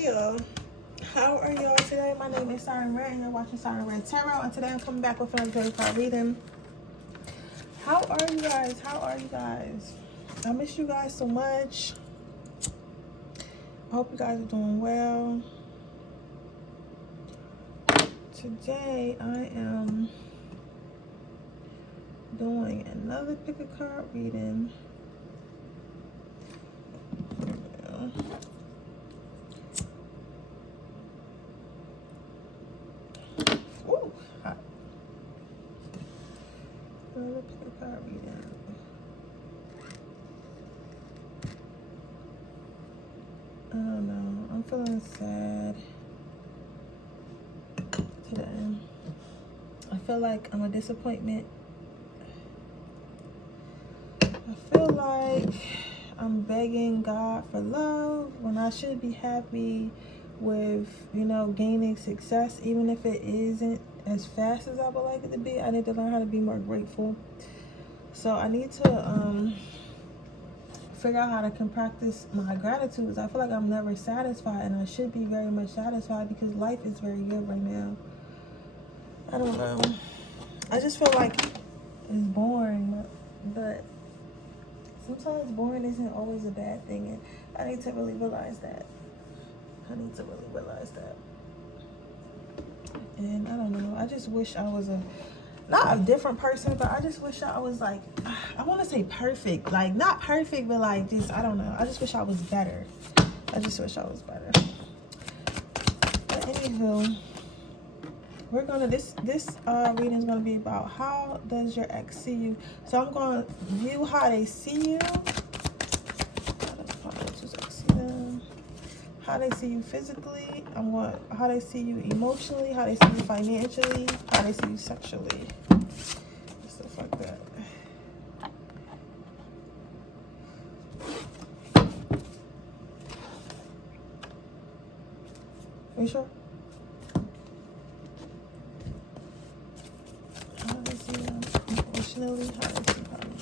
Yo, how are y'all today? My name is Siren and you're watching Siren Tarot, and today I'm coming back with another tarot card reading. How are you guys? How are you guys? I miss you guys so much. I hope you guys are doing well. Today I am doing another pick a card reading. Ooh, hot. Another pick a card reading. I don't know. I'm feeling sad today. I feel like I'm a disappointment. I feel like I'm begging God for love when I should be happy with, you know, gaining success, even if it isn't as fast as I would like it to be. I need to learn how to be more grateful. So I need to figure out how I can practice my gratitude. I feel like I'm never satisfied, and I should be very much satisfied because life is very good right now. I don't know. I just feel like it's boring, but sometimes boring isn't always a bad thing, and I need to really realize that. And I don't know. I just wish I was not a different person, but I just wish I was like, I want to say perfect. Like, not perfect, but like just, I don't know. I just wish I was better. But anywho, we're gonna, this reading is gonna be about how does your ex see you. So I'm gonna view how they see you. How they see you physically. How they see you emotionally, how they see you financially, how they see you sexually. Stuff like that. Are you sure? How they see you emotionally, how they see you financially.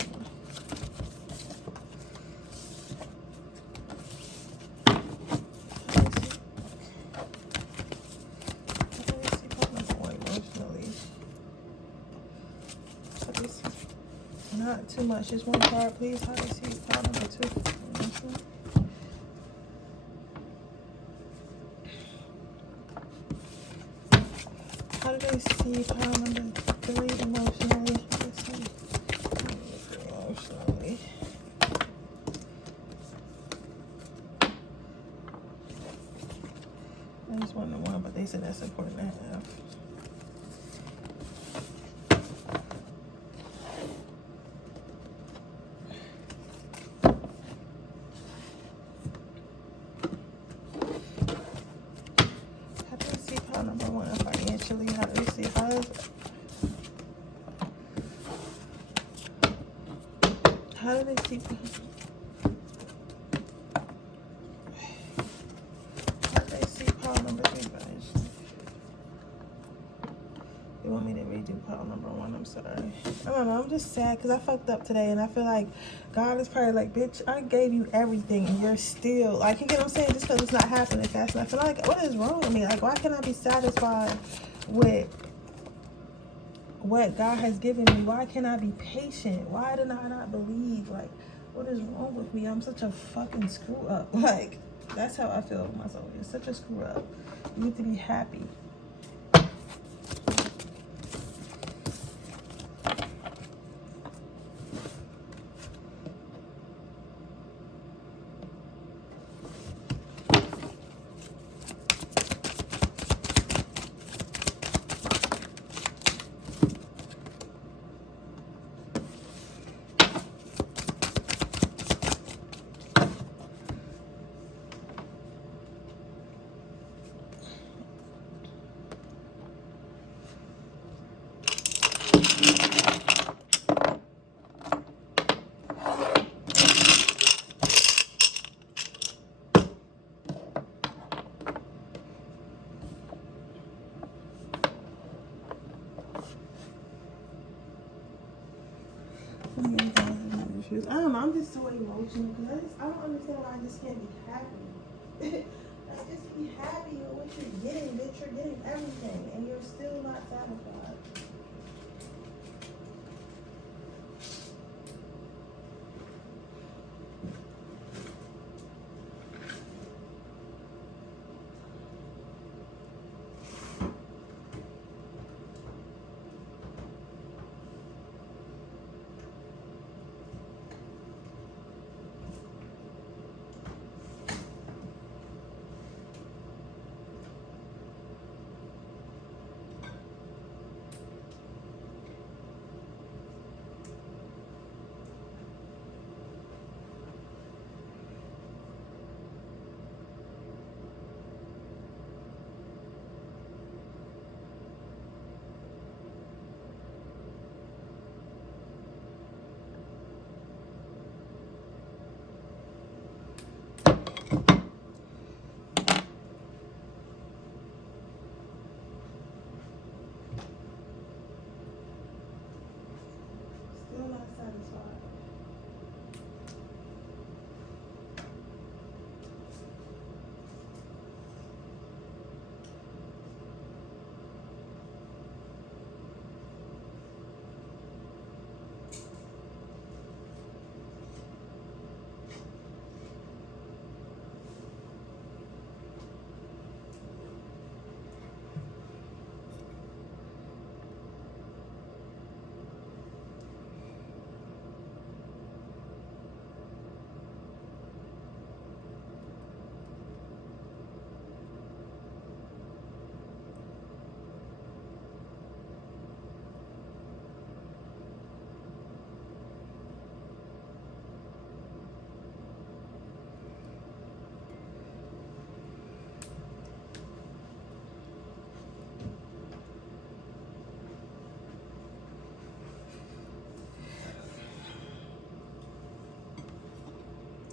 Not too much, just one card, please. How do you see card number 2? How do they see card number 3 emotionally? How do they see emotionally? I just want one, but they said that's important to have. Number 1, financially, how do they see how do they see pile number 3 financially? You want me to redo pile number 1? I'm sorry. I don't know, I'm just sad because I fucked up today, and I feel like God is probably like, bitch, I gave you everything and you're still, like, you get what I'm saying, just because it's not happening fast enough. I feel like, what is wrong with me? Like, why can't I be satisfied with what God has given me? Why can't I be patient? Why did I not believe? Like, what is wrong with me? I'm such a fucking screw up. Like, that's how I feel with myself. You're such a screw up. You need to be happy. I don't know, I'm just so emotional because I don't understand why I just can't be happy. Like, just be you're getting, bitch. You're getting everything, and you're still not satisfied. Still not satisfied.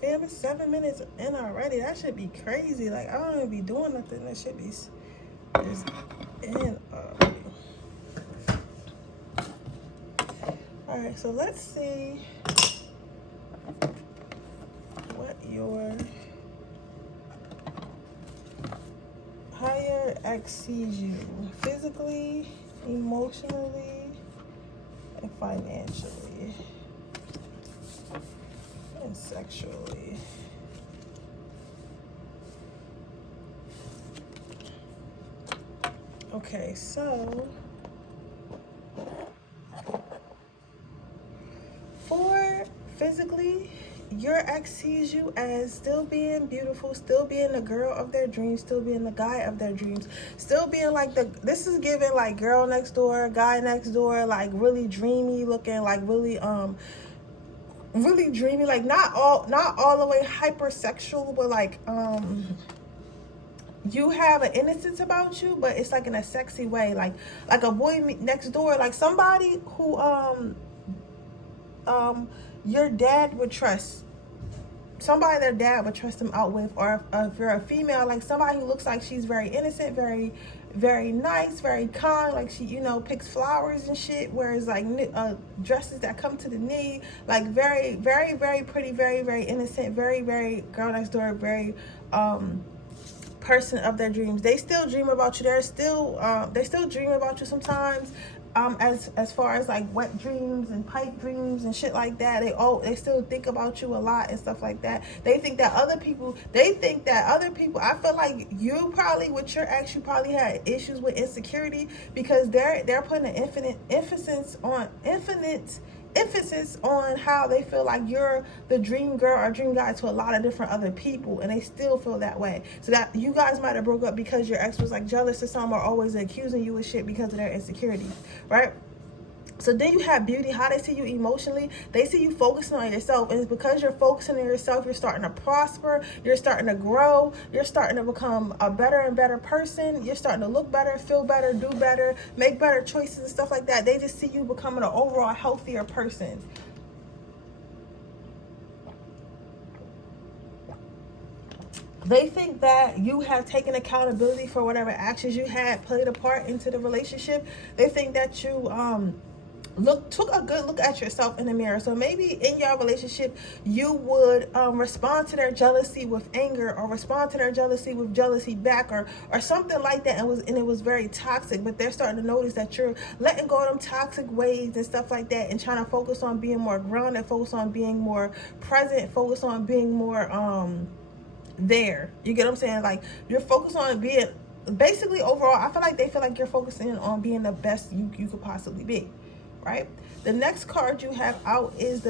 Damn, it's 7 minutes in already. That should be crazy. Like, I don't even be doing nothing. That should be just in already. Alright, so let's see how your ex sees you physically, emotionally, and financially, and sexually. Okay, so for physically, your ex sees you as still being beautiful, still being the girl of their dreams, still being the guy of their dreams, still being like this is giving like girl next door, guy next door, like really dreamy looking, like really really dreamy, like not all the way hypersexual, but like you have an innocence about you, but it's like in a sexy way, like a boy next door, like somebody who your dad would trust, somebody their dad would trust them out with, or if you're a female, like somebody who looks like she's very innocent, very very nice, very kind, like she, you know, picks flowers and shit, whereas like dresses that come to the knee, like very very very pretty, very very innocent, very very girl next door, very person of their dreams. They still dream about you. They still dream about you sometimes, as far as like wet dreams and pipe dreams and shit like that. They still think about you a lot and stuff like that. They think that other people, I feel like you probably, with your ex, you probably had issues with insecurity, because they're putting an infinite emphasis on how they feel like you're the dream girl or dream guy to a lot of different other people, and they still feel that way. So that you guys might have broke up because your ex was like jealous or something, or always accusing you of shit because of their insecurities, right? So then you have beauty, how they see you emotionally. They see you focusing on yourself, and it's because you're focusing on yourself, you're starting to prosper, you're starting to grow, you're starting to become a better and better person, you're starting to look better, feel better, do better, make better choices and stuff like that. They just see you becoming an overall healthier person. They think that you have taken accountability for whatever actions you had played a part into the relationship. They think that you took a good look at yourself in the mirror. So maybe in your relationship, you would respond to their jealousy with anger, or respond to their jealousy with jealousy back, or something like that, and it was very toxic. But they're starting to notice that you're letting go of them toxic ways and stuff like that, and trying to focus on being more grounded, focus on being more present, focus on being more there. You get what I'm saying? Like, you're focused on being, basically, overall, I feel like they feel like you're focusing on being the best you could possibly be, right? The next card you have out is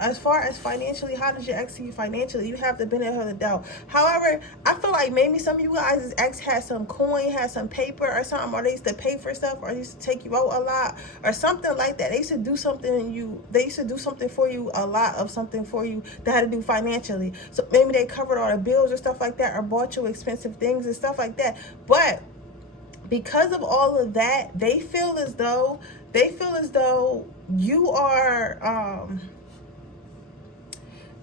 as far as financially, how does your ex see you financially? You have the benefit of the doubt. However, I feel like maybe some of you guys' ex had some coin, had some paper or something, or they used to pay for stuff, or they used to take you out a lot, or something like that. They used to do something for you, a lot of something for you that had to do financially. So maybe they covered all the bills or stuff like that, or bought you expensive things and stuff like that. But because of all of that, they feel as though you are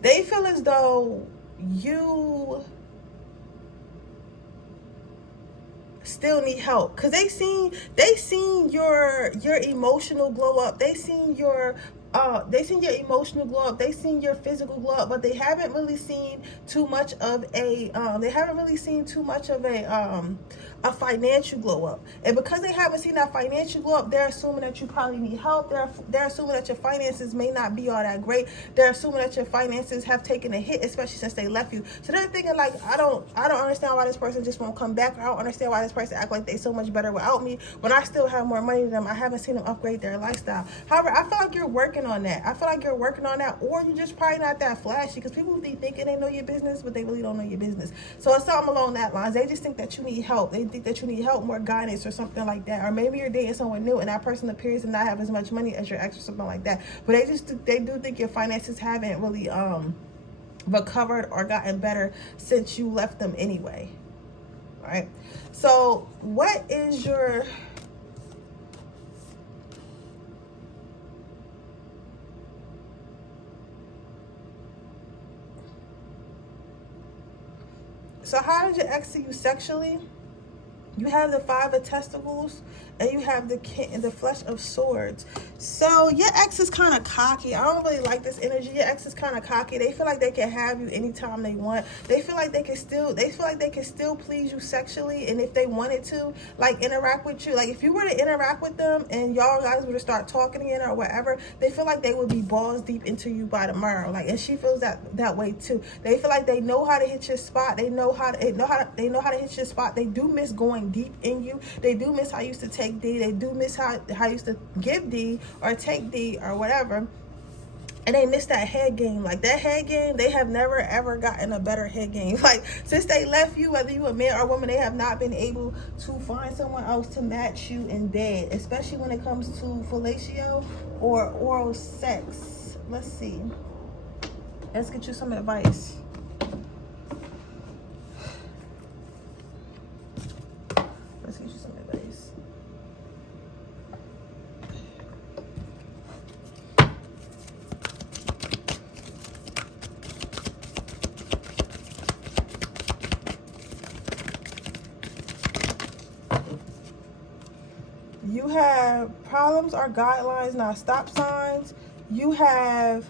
they feel as though you still need help, because they seen your emotional glow up. They seen your emotional glow up. They seen your physical glow up, but they haven't really seen too much of a a financial glow up. And because they haven't seen that financial glow up, they're assuming that you probably need help. They're assuming that your finances may not be all that great. They're assuming that your finances have taken a hit, especially since they left you. So they're thinking like, I don't understand why this person just won't come back. I don't understand why this person act like they so much better without me when I still have more money than them. I haven't seen them upgrade their lifestyle. However, I feel like you're working on that. Or you're just probably not that flashy, because people be thinking they know your business, but they really don't know your business. So it's something along that lines. They just think that you need help. They think that you need help, more guidance or something like that. Or maybe you're dating someone new and that person appears to not have as much money as your ex or something like that. But they do think your finances haven't really recovered or gotten better since you left them anyway. Right? So what is your how did your ex see you sexually? You have the 5 of testicles, and you have the flesh of swords. So your ex is kind of cocky. I don't really like this energy. Your ex is kind of cocky. They feel like they can have you anytime they want. They feel like they can still please you sexually, and if they wanted to, like, interact with you. Like, if you were to interact with them and y'all guys were to start talking again or whatever, they feel like they would be balls deep into you by tomorrow. Like, and she feels that way too. They feel like they know how to hit your spot. They know how to hit your spot. They do miss going deep in you. They do miss how you used to take D. They do miss how you used to give D or take D or whatever. And they miss that head game. Like, that head game, they have never ever gotten a better head game. Like, since they left you, whether you a man or woman, they have not been able to find someone else to match you in bed, especially when it comes to fellatio or oral sex. Let's see. Let's get you some advice. Let's get you some advice. You have problems are guidelines, not stop signs. You have,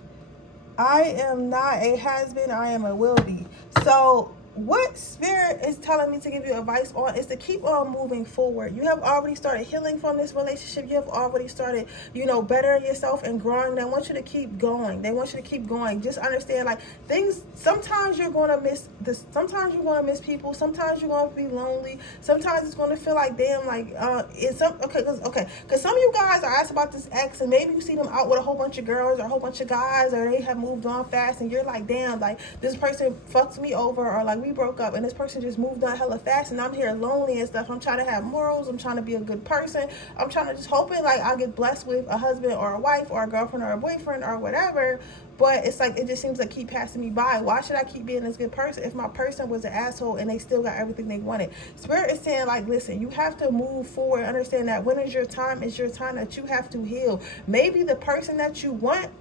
I am not a has-been, I am a will be. So what Spirit is telling me to give you advice on is to keep on moving forward. You have already started healing from this relationship. You have already started, bettering yourself and growing. They want you to keep going. Just understand, like, things, sometimes you're going to miss this. Sometimes you're going to miss people. Sometimes you're going to be lonely. Sometimes it's going to feel like, damn, like, because some of you guys are asked about this ex, and maybe you see them out with a whole bunch of girls or a whole bunch of guys, or they have moved on fast, and you're like, damn, like, this person fucked me over, or like, we broke up and this person just moved on hella fast, and I'm here lonely and stuff. I'm trying to have morals. I'm trying to be a good person. I'm trying to just hoping like I'll get blessed with a husband or a wife or a girlfriend or a boyfriend or whatever. But it's like, it just seems like keep passing me by. Why should I keep being this good person if my person was an asshole and they still got everything they wanted? Spirit is saying, like, listen, you have to move forward. Understand that when is your time that you have to heal. Maybe the person that you want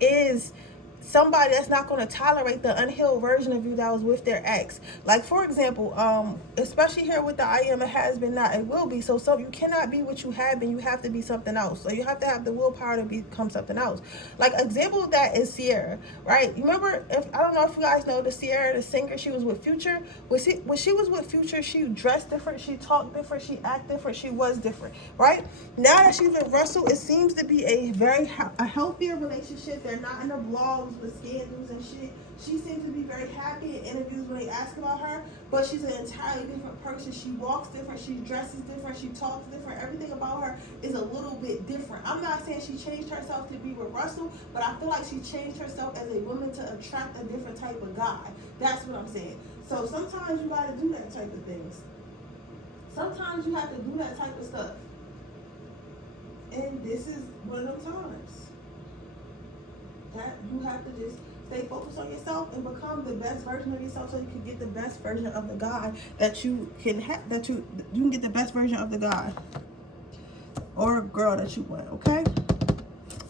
is somebody that's not going to tolerate the unhealed version of you that was with their ex. Like, for example, especially here with the I am, it has been, not it will be. So you cannot be what you have been. You have to be something else. So you have to have the willpower to become something else. Like, example of that is Sierra, right? You remember, I don't know if you guys know the Sierra, the singer, she was with Future. When she was with Future, she dressed different, she talked different, she acted different, she was different, right? Now that she's with Russell, it seems to be a healthier relationship. They're not in the blogs with scandals and shit. She seems to be very happy in interviews when they ask about her, but she's an entirely different person. She walks different, she dresses different, she talks different. Everything about her is a little bit different. I'm not saying she changed herself to be with Russell, but I feel like she changed herself as a woman to attract a different type of guy. That's what I'm saying. So sometimes you gotta do that type of things. Sometimes you have to do that type of stuff. And this is one of them times that you have to just stay focused on yourself and become the best version of yourself, so you can get the best version of the guy that you can have, that you can get the best version of the guy or girl that you want, okay?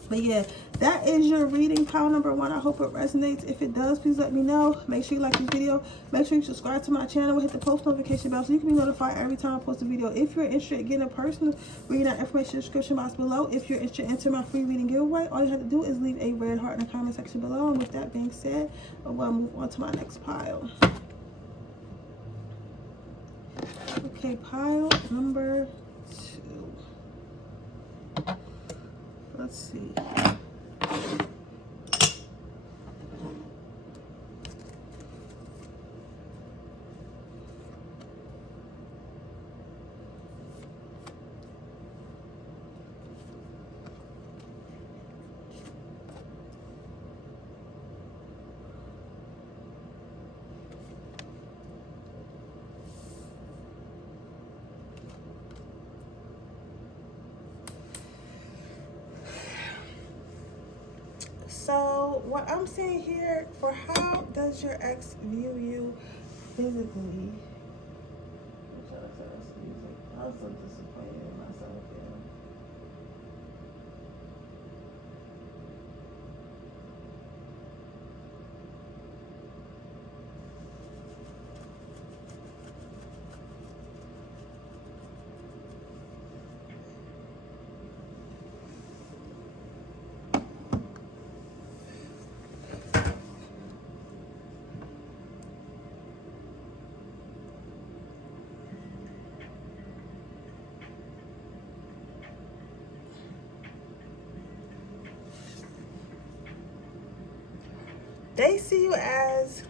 But yeah, that is your reading, pile number 1. I hope it resonates. If it does, please let me know. Make sure you like this video. Make sure you subscribe to my channel. Hit the post notification bell so you can be notified every time I post a video. If you're interested in getting a personal reading, that information in the description box below. If you're interested in entering my free reading giveaway, all you have to do is leave a red heart in the comment section below. And with that being said, I will move on to my next pile. Okay, pile number 2. Let's see. So what I'm seeing here, for how does your ex view you physically? I'm so disappointed in myself, yeah. They see you as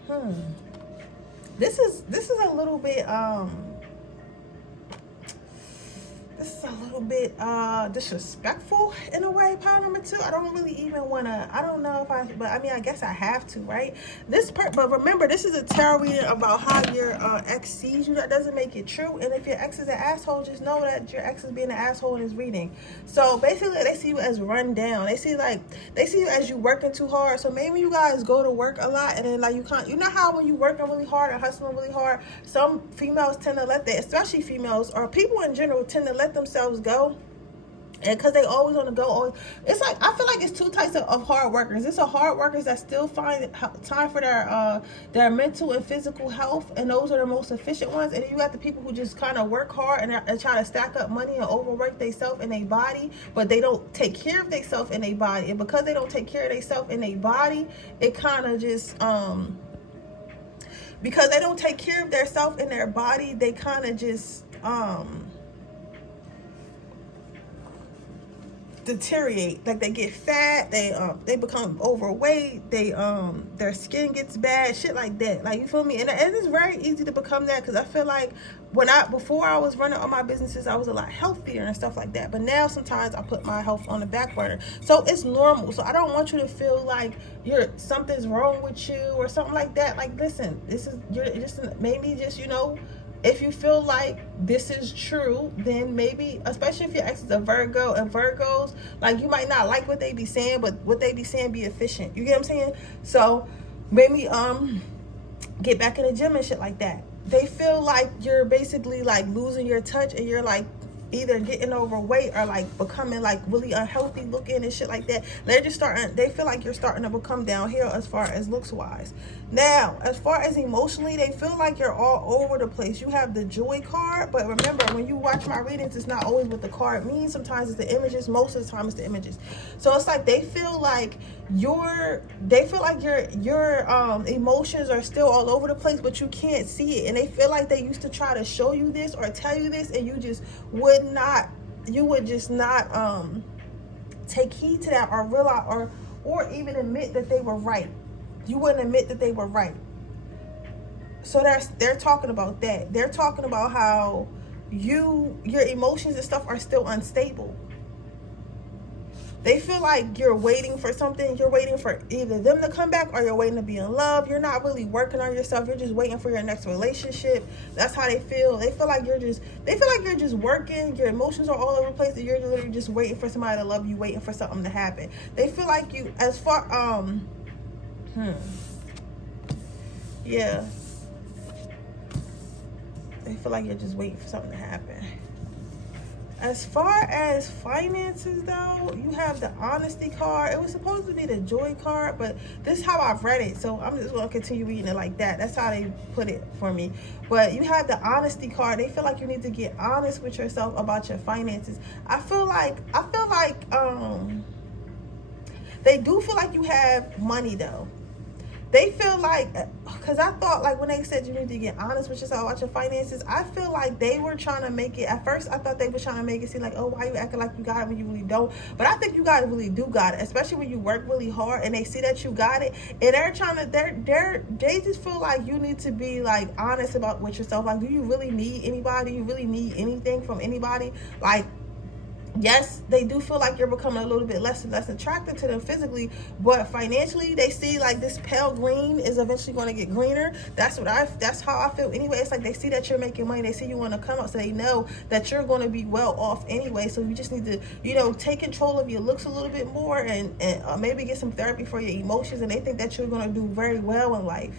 this is a little bit disrespectful in a way, pile number 2. I don't really even want to, I don't know if but I mean, I guess I have to, right? But remember, this is a tarot reading about how your ex sees you. That doesn't make it true. And if your ex is an asshole, just know that your ex is being an asshole in his reading. So basically, they see you as run down. They see you as you working too hard. So maybe you guys go to work a lot, and then like you know how when you working really hard and hustling really hard, some females tend to let especially females or people in general tend to let themselves go. And because they always on the go, it's like, I feel like it's 2 types of hard workers. It's a hard workers that still find time for their mental and physical health, and those are the most efficient ones. And then you got the people who just kind of work hard and try to stack up money and overwork themselves in their body, but they don't take care of themselves in their body. And because they don't take care of themselves in their body, it kind of just because they don't take care of themselves in their body, they kind of just deteriorate. Like, they get fat, they become overweight, their skin gets bad, shit like that. Like, you feel me? And it's very easy to become that, because I feel like before I was running all my businesses, I was a lot healthier and stuff like that. But now sometimes I put my health on the back burner. So it's normal. So I don't want you to feel like something's wrong with you or something like that. Like, listen, maybe just, if you feel like this is true, then maybe, especially if your ex is a Virgo, and Virgos, like, you might not like what they be saying, but what they be saying be efficient. You get what I'm saying? So maybe get back in the gym and shit like that. They feel like you're basically like losing your touch, and you're like either getting overweight or like becoming like really unhealthy looking and shit like that. They feel like you're starting to become downhill as far as looks wise. Now, as far as emotionally, they feel like you're all over the place. You have the joy card, but remember, when you watch my readings, it's not always what the card means. Sometimes it's the images. Most of the time, it's the images. So it's like they feel like your emotions are still all over the place, but you can't see it. And they feel like they used to try to show you this or tell you this, and you would just not take heed to that or realize or even admit that they were right. You wouldn't admit that they were right. So they're talking about that. They're talking about how your emotions and stuff are still unstable. They feel like you're waiting for something. You're waiting for either them to come back or you're waiting to be in love. You're not really working on yourself. You're just waiting for your next relationship. That's how they feel. They feel like you're just working. Your emotions are all over the place, and you're literally just waiting for somebody to love you, waiting for something to happen. They feel like you, as far yeah. They feel like you're just waiting for something to happen. As far as finances, though, you have the honesty card. It was supposed to be the joy card, but this is how I've read it, so I'm just going to continue reading it like that. That's how they put it for me. But you have the honesty card. They feel like you need to get honest with yourself about your finances. I feel like they do feel like you have money, though. They feel like, because I thought, like, when they said you need to get honest with yourself about your finances, I feel like they were trying to make it, at first I thought they were trying to make it seem like, oh, why you acting like you got it when you really don't? But I think you guys really do got it, especially when you work really hard and they see that you got it, and they're trying to, they just feel like you need to be, like, honest about with yourself. Like, do you really need anybody? Do you really need anything from anybody? Like, yes, they do feel like you're becoming a little bit less and less attractive to them physically, but financially, they see like this pale green is eventually going to get greener. That's how I feel anyway. It's like they see that you're making money. They see you want to come up, so they know that you're going to be well off anyway. So you just need to, take control of your looks a little bit more and maybe get some therapy for your emotions. And they think that you're going to do very well in life.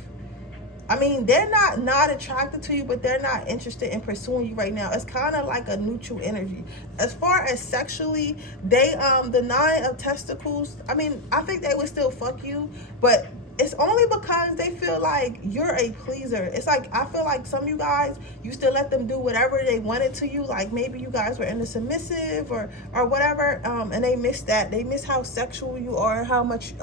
I mean, they're not attracted to you, but they're not interested in pursuing you right now. It's kind of like a neutral energy. As far as sexually, they the 9 of testicles, I mean, I think they would still fuck you, but it's only because they feel like you're a pleaser. It's like, I feel like some of you guys used to let them do whatever they wanted to you. Like, maybe you guys were into submissive or whatever, and they miss that. They miss how sexual you are, how much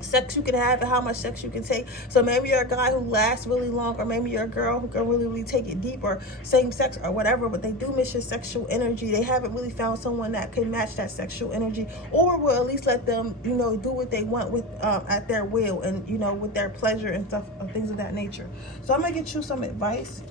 sex you can have and how much sex you can take. So maybe you're a guy who lasts really long, or maybe you're a girl who can really take it deep, or same sex or whatever, but they do miss your sexual energy. They haven't really found someone that can match that sexual energy, or will at least let them, do what they want with at their will, and with their pleasure and stuff, things of that nature. So I'm gonna get you some advice.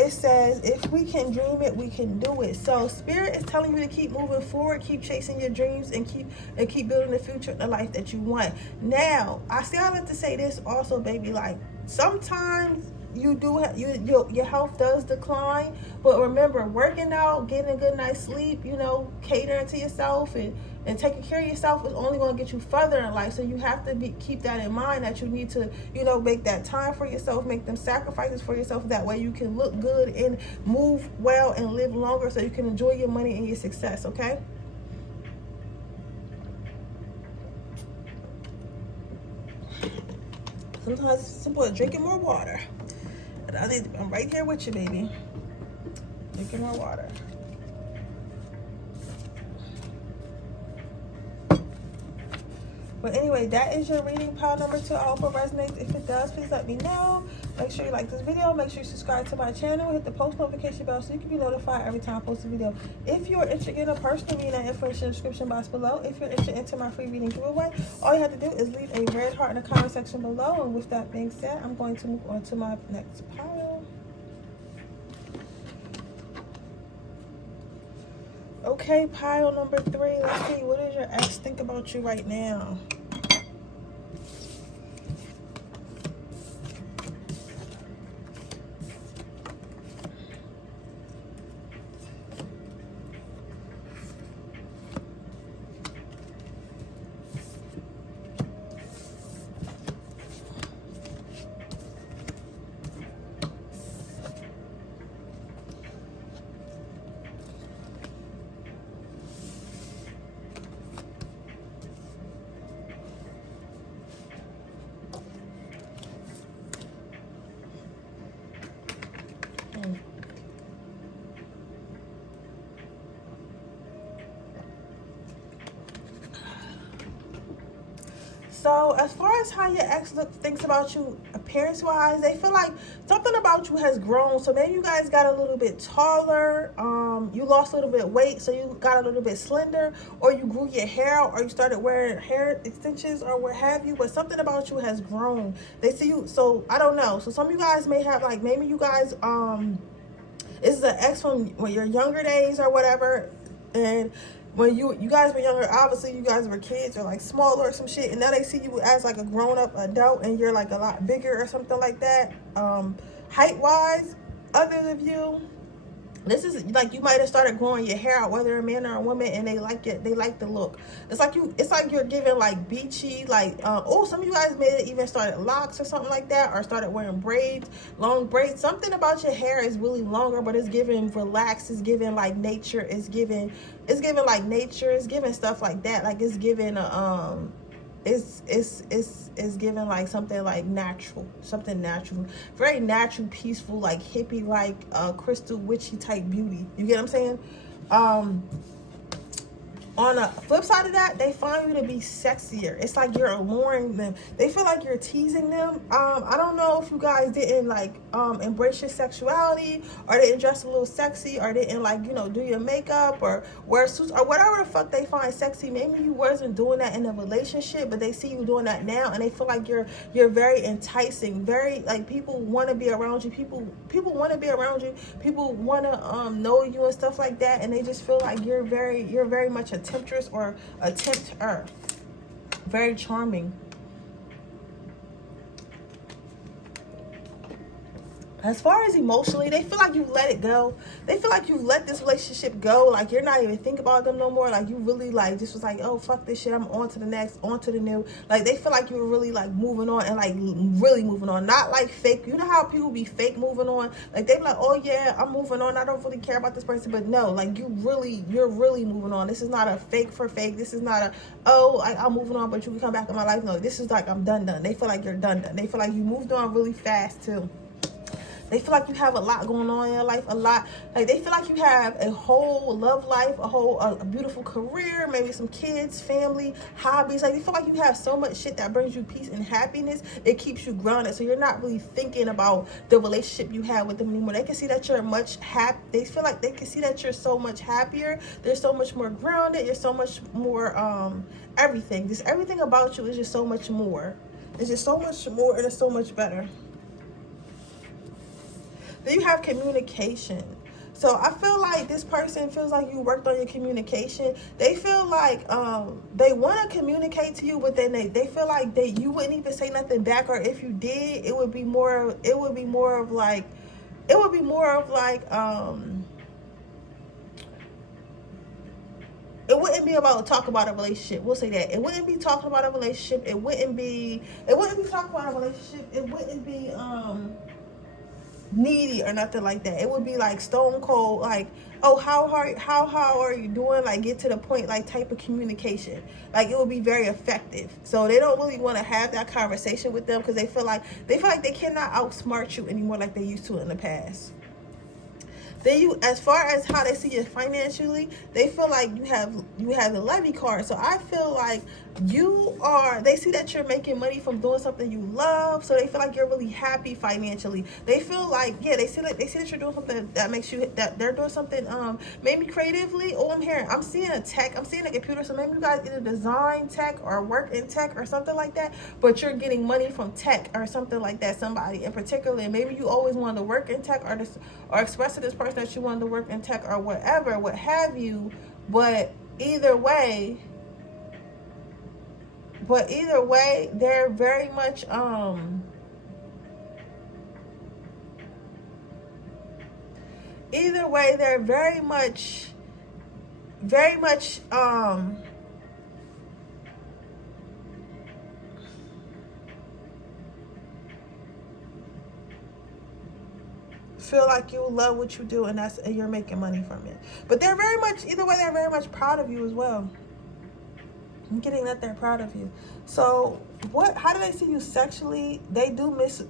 It says, if we can dream it, we can do it. So Spirit is telling you to keep moving forward, keep chasing your dreams, and keep building the future and the life that you want. Now, I like to say this also, baby. Like, sometimes your health does decline, but remember, working out, getting a good night's sleep, catering to yourself and taking care of yourself is only going to get you further in life. So you have to keep that in mind, that you need to, make that time for yourself, make them sacrifices for yourself. That way you can look good and move well and live longer, so you can enjoy your money and your success, okay? Sometimes it's simple as drinking more water. And I'm right here with you, baby. Drinking more water. But anyway, that is your reading, pile number 2. I hope it resonates. If it does, please let me know. Make sure you like this video. Make sure you subscribe to my channel. Hit the post notification bell so you can be notified every time I post a video. If you're interested in a personal reading, that information in the description box below. If you're interested in my free reading giveaway, all you have to do is leave a red heart in the comment section below. And with that being said, I'm going to move on to my next pile. Okay, pile number 3. Let's see, what does your ex think about you right now? So as far as how your ex thinks about you appearance wise, they feel like something about you has grown. So maybe you guys got a little bit taller, you lost a little bit of weight, so you got a little bit slender, or you grew your hair out, or you started wearing hair extensions or what have you, but something about you has grown. They see you, so I don't know. So some of you guys may have, like, maybe you guys this is an ex from when your younger days or whatever, and when you guys were younger, obviously you guys were kids or like smaller or some shit, and now they see you as like a grown-up adult and you're like a lot bigger or something like that. Height wise, others of you, this is like you might have started growing your hair out, whether a man or a woman, and they like it. They like the look. It's like you're giving like beachy, like oh, some of you guys may have even started locks or something like that, or started wearing braids, long braids. Something about your hair is really longer, but it's giving relaxed. It's giving like nature. It's giving like nature. It's giving stuff like that. Like it's giving it's given like something like natural, something natural, very natural, peaceful, like hippie, like crystal witchy type beauty. You get what I'm saying? On the flip side of that, they find you to be sexier. It's like you're alluring them. They feel like you're teasing them. I don't know if you guys didn't like embrace your sexuality, or didn't dress a little sexy, or didn't like, you know, do your makeup or wear suits or whatever the fuck they find sexy. Maybe you wasn't doing that in a relationship, but they see you doing that now, and they feel like you're very enticing, very like people want to be around you. People want to be around you. People want to know you and stuff like that, and they just feel like you're very much a temptress or a tempter. Very charming. As far as emotionally, they feel like you let it go. They feel like you let this relationship go. Like you're not even thinking about them no more. Like you really like just was like, oh fuck this shit, I'm on to the next, on to the new. Like they feel like you were really like moving on, and like really moving on. Not like fake. You know how people be fake moving on? Like they be like, oh yeah, I'm moving on, I don't really care about this person. But no, like you're really moving on. This is not a fake for fake. This is not a, oh, I'm moving on, but you can come back in my life. No, this is like, I'm done. They feel like you're done. They feel like you moved on really fast too. They feel like you have a lot going on in your life, a lot. Like they feel like you have a whole love life, a beautiful career, maybe some kids, family, hobbies. Like they feel like you have so much shit that brings you peace and happiness. It keeps you grounded. So you're not really thinking about the relationship you have with them anymore. They can see that you're much happy. They feel like they can see that you're so much happier. They're so much more grounded. You're so much more everything. Just everything about you is just so much more. It's just so much more, and it's so much better. Then you have communication. So I feel like this person feels like you worked on your communication. They feel like they want to communicate to you, but then they feel like you wouldn't even say nothing back, or if you did, it would be more of like it wouldn't be about talk about a relationship. We'll say that. It wouldn't be talking about a relationship. It wouldn't be talking about a relationship. It wouldn't be needy or nothing like that. It would be like stone cold, like, oh, how are you doing? Like get to the point, like type of communication. Like it would be very effective. So they don't really want to have that conversation with them because they feel like they cannot outsmart you anymore like they used to in the past. Then as far as how they see you financially, they feel like you have the levy card. So I feel like they see that you're making money from doing something you love. So they feel like you're really happy financially. They feel like, yeah, they see that you're doing something that makes you, that they're doing something maybe creatively. Oh, I'm seeing a tech, I'm seeing a computer. So maybe you guys either design tech or work in tech or something like that, but you're getting money from tech or something like that. Somebody in particular, and maybe you always wanted to work in tech, or express to this person that you wanted to work in tech or whatever, what have you. But either way, they're very much feel like you love what you do, and you're making money from it. But they're very much, either way, they're very much proud of you as well. I'm getting that they're proud of you. So how do they see you sexually? They do miss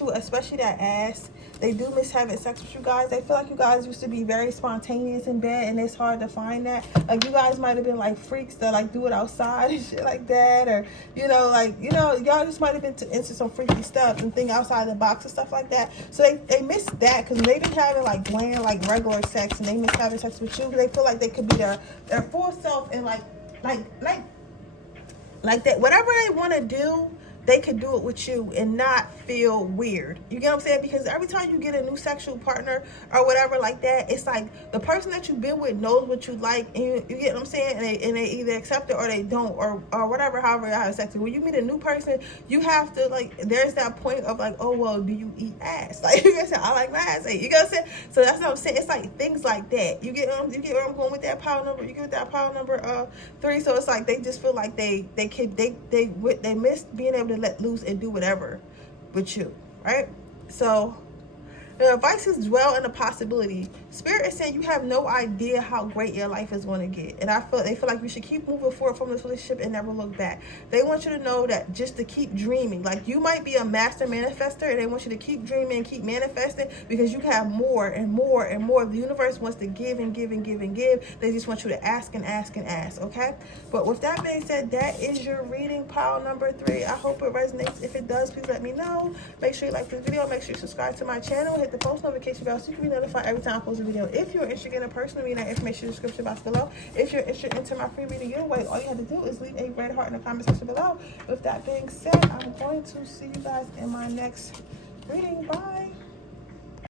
you, especially that ass. They do miss having sex with you guys. They feel like you guys used to be very spontaneous in bed, and it's hard to find that. Like, you guys might have been like freaks that like do it outside and shit like that, or y'all just might have been into some freaky stuff and think outside the box and stuff like that. So they miss that, because they've been having like bland, like regular sex, and they miss having sex with you. They feel like they could be their full self and like that, whatever they want to do, they could do it with you and not feel weird. You get what I'm saying? Because every time you get a new sexual partner or whatever like that, it's like the person that you've been with knows what you like, and you get what I'm saying, and they either accept it or they don't, or whatever, however you have sex. When you meet a new person, you have to, like, there's that point of like, oh, well, do you eat ass? Like, you guys say, I like my ass. Like, you get what I'm saying? So that's what I'm saying. It's like things like that. You get where I'm going with that pile number? You get with that pile number 3. So it's like they just feel like they miss being able to let loose and do whatever with you, right? So the advice is dwell in the possibility. Spirit is saying you have no idea how great your life is going to get, and they feel like you should keep moving forward from this relationship and never look back. They want you to know that, just to keep dreaming. Like, you might be a master manifester, and they want you to keep dreaming and keep manifesting, because you have more and more and more. The universe wants to give and give and give and give. They just want you to ask and ask and ask, okay? But with that being said, that is your reading, pile number 3. I hope it resonates. If it does, please let me know. Make sure you like this video. Make sure you subscribe to my channel. Hit the post notification bell so you can be notified every time I post a video. If you're interested in a personal reading, that information in the description box below. If you're interested into my free reading giveaway, all you have to do is leave a red heart in the comment section below. With that being said, I'm going to see you guys in my next reading. Bye.